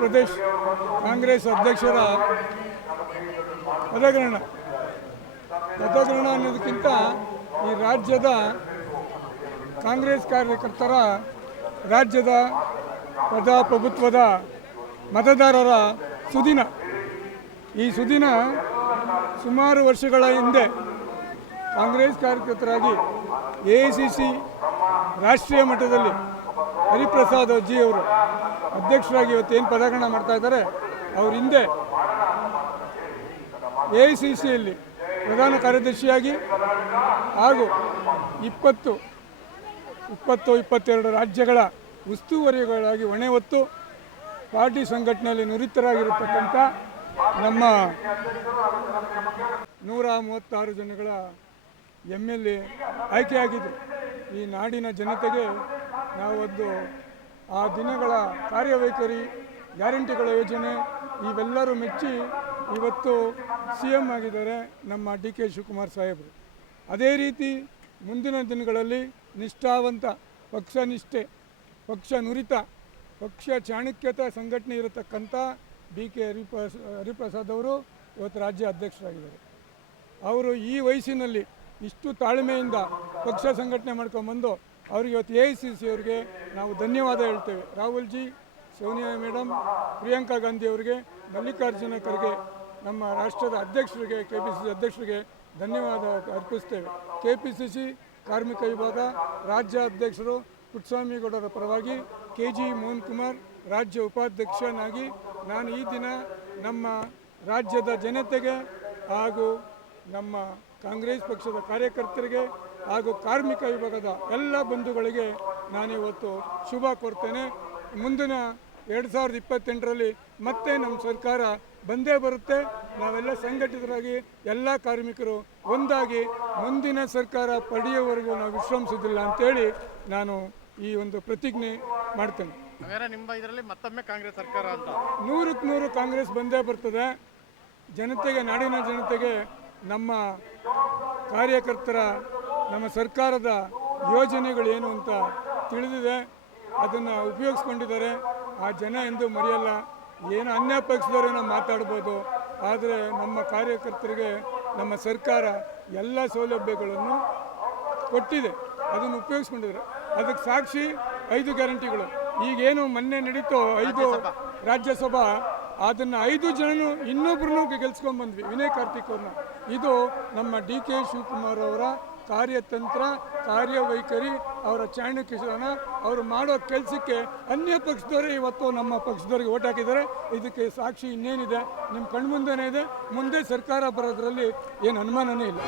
ಪ್ರದೇಶ್ ಕಾಂಗ್ರೆಸ್ ಅಧ್ಯಕ್ಷರ ಪದಗ್ರಹಣ ಅನ್ನೋದಕ್ಕಿಂತ ಈ ರಾಜ್ಯದ ಕಾಂಗ್ರೆಸ್ ಕಾರ್ಯಕರ್ತರ ರಾಜ್ಯದ ಪ್ರಜಾಪ್ರಭುತ್ವದ ಮತದಾರರ ಸುದಿನ. ಈ ಸುದಿನ ಸುಮಾರು ವರ್ಷಗಳ ಹಿಂದೆ ಕಾಂಗ್ರೆಸ್ ಕಾರ್ಯಕರ್ತರಾಗಿ AICC ರಾಷ್ಟ್ರೀಯ ಮಟ್ಟದಲ್ಲಿ ಹರಿಪ್ರಸಾದ್ ಅಜ್ಜಿ ಅವರು ಅಧ್ಯಕ್ಷರಾಗಿ ಇವತ್ತೇನು ಪದಗ್ರಹಣ ಮಾಡ್ತಾ ಇದ್ದಾರೆ, ಅವ್ರ ಹಿಂದೆ AICCಯಲ್ಲಿ ಪ್ರಧಾನ ಕಾರ್ಯದರ್ಶಿಯಾಗಿ ಹಾಗೂ 22 ರಾಜ್ಯಗಳ ಉಸ್ತುವಾರಿಗಳಾಗಿ ಹೊಣೆ ಹೊತ್ತು ಪಾರ್ಟಿ ಸಂಘಟನೆಯಲ್ಲಿ ನುರಿತರಾಗಿರತಕ್ಕಂಥ ನಮ್ಮ 136 ಜನಗಳ MLA ಆಯ್ಕೆಯಾಗಿದ್ದರು. ಈ ನಾಡಿನ ಜನತೆಗೆ ನಾವೊಂದು ಆ ದಿನಗಳ ಕಾರ್ಯವೈಖರಿ, ಗ್ಯಾರಂಟಿಗಳ ಯೋಜನೆ ಇವೆಲ್ಲರೂ ಮೆಚ್ಚಿ ಇವತ್ತು CM ಆಗಿದ್ದಾರೆ ನಮ್ಮ DK ಶಿವಕುಮಾರ್ ಸಾಹೇಬರು. ಅದೇ ರೀತಿ ಮುಂದಿನ ದಿನಗಳಲ್ಲಿ ನಿಷ್ಠಾವಂತ, ಪಕ್ಷನಿಷ್ಠೆ, ಪಕ್ಷ ನುರಿತ, ಪಕ್ಷ ಚಾಣಕ್ಯತ ಸಂಘಟನೆ ಇರತಕ್ಕಂಥ DK ಹರಿಪ್ರಸಾದ್ ಅವರು ಇವತ್ತು ರಾಜ್ಯ ಅಧ್ಯಕ್ಷರಾಗಿದ್ದಾರೆ. ಅವರು ಈ ವಯಸ್ಸಿನಲ್ಲಿ ಇಷ್ಟು ತಾಳ್ಮೆಯಿಂದ ಪಕ್ಷ ಸಂಘಟನೆ ಮಾಡ್ಕೊಂಬಂದು ಅವ್ರಿಗೆ ಇವತ್ತು AICC ಅವರಿಗೆ ನಾವು ಧನ್ಯವಾದ ಹೇಳ್ತೇವೆ. ರಾಹುಲ್ ಜಿ, ಸೋನಿಯಾ ಮೇಡಮ್, ಪ್ರಿಯಾಂಕಾ ಗಾಂಧಿ ಅವರಿಗೆ, ಮಲ್ಲಿಕಾರ್ಜುನ ಖರ್ಗೆ ನಮ್ಮ ರಾಷ್ಟ್ರದ ಅಧ್ಯಕ್ಷರಿಗೆ, KPCC ಅಧ್ಯಕ್ಷರಿಗೆ ಧನ್ಯವಾದ ಅರ್ಪಿಸ್ತೇವೆ. KPCC ಕಾರ್ಮಿಕ ವಿಭಾಗ ರಾಜ್ಯ ಅಧ್ಯಕ್ಷರು ಪುಟ್ಟಸ್ವಾಮಿಗೌಡರ ಪರವಾಗಿ KG ಮೋಹನ್ ಕುಮಾರ್ ರಾಜ್ಯ ಉಪಾಧ್ಯಕ್ಷನಾಗಿ ನಾನು ಈ ದಿನ ನಮ್ಮ ರಾಜ್ಯದ ಜನತೆಗೆ ಹಾಗೂ ನಮ್ಮ ಕಾಂಗ್ರೆಸ್ ಪಕ್ಷದ ಕಾರ್ಯಕರ್ತರಿಗೆ ಹಾಗೂ ಕಾರ್ಮಿಕ ವಿಭಾಗದ ಎಲ್ಲ ಬಂಧುಗಳಿಗೆ ನಾನಿವತ್ತು ಶುಭ ಕೋರ್ತೇನೆ. ಮುಂದಿನ 2028ರಲ್ಲಿ ಮತ್ತೆ ನಮ್ಮ ಸರ್ಕಾರ ಬಂದೇ ಬರುತ್ತೆ. ನಾವೆಲ್ಲ ಸಂಘಟಿತರಾಗಿ ಎಲ್ಲ ಕಾರ್ಮಿಕರು ಒಂದಾಗಿ ಮುಂದಿನ ಸರ್ಕಾರ ಪಡೆಯುವವರೆಗೂ ನಾವು ವಿಶ್ರಮಿಸೋದಿಲ್ಲ ಅಂತೇಳಿ ನಾನು ಈ ಒಂದು ಪ್ರತಿಜ್ಞೆ ಮಾಡ್ತೇನೆ. ನಿಮ್ಮ ಇದರಲ್ಲಿ ಮತ್ತೊಮ್ಮೆ ಕಾಂಗ್ರೆಸ್ ಸರ್ಕಾರ ಅಂತ 100ಕ್ಕೆ 100 ಕಾಂಗ್ರೆಸ್ ಬಂದೇ ಬರ್ತದೆ. ಜನತೆಗೆ, ನಾಡಿನ ಜನತೆಗೆ ನಮ್ಮ ಕಾರ್ಯಕರ್ತರ, ನಮ್ಮ ಸರ್ಕಾರದ ಯೋಜನೆಗಳೇನು ಅಂತ ತಿಳಿದಿದೆ, ಅದನ್ನು ಉಪಯೋಗಿಸ್ಕೊಂಡಿದ್ದಾರೆ. ಆ ಜನ ಎಂದು ಮರೆಯಲ್ಲ. ಏನು ಅನ್ಯ ಪಕ್ಷದವರೇನೋ ಮಾತಾಡ್ಬೋದು, ಆದರೆ ನಮ್ಮ ಕಾರ್ಯಕರ್ತರಿಗೆ ನಮ್ಮ ಸರ್ಕಾರ ಎಲ್ಲ ಸೌಲಭ್ಯಗಳನ್ನು ಕೊಟ್ಟಿದೆ, ಅದನ್ನು ಉಪಯೋಗಿಸ್ಕೊಂಡಿದ್ದಾರೆ. ಅದಕ್ಕೆ ಸಾಕ್ಷಿ 5 ಗ್ಯಾರಂಟಿಗಳು. ಈಗೇನು ಮೊನ್ನೆ ನಡೀತೋ 5 ರಾಜ್ಯಸಭಾ, ಅದನ್ನು 5 ಜನನು ಇನ್ನೊಬ್ಬರನ್ನು ಗೆಲ್ಸ್ಕೊಂಡ್ಬಂದ್ವಿ, ವಿನಯ್ ಕಾರ್ತಿಕ್ ಅವ್ರನ್ನ. ಇದು ನಮ್ಮ DK ಶಿವಕುಮಾರ್ ಅವರ ಕಾರ್ಯತಂತ್ರ, ಕಾರ್ಯವೈಖರಿ, ಅವರ ಚಾಣಕ್ಯತನ, ಅವರು ಮಾಡೋ ಕೆಲಸಕ್ಕೆ ಅನ್ಯ ಪಕ್ಷದವರೇ ಇವತ್ತು ನಮ್ಮ ಪಕ್ಷದವರಿಗೆ ಓಟ್ ಹಾಕಿದ್ದಾರೆ. ಇದಕ್ಕೆ ಸಾಕ್ಷಿ ಇನ್ನೇನಿದೆ, ನಿಮ್ಮ ಕಣ್ಮುಂದೆನೇ ಇದೆ. ಮುಂದೆ ಸರ್ಕಾರ ಬರೋದ್ರಲ್ಲಿ ಏನು ಅನುಮಾನನೇ ಇಲ್ಲ.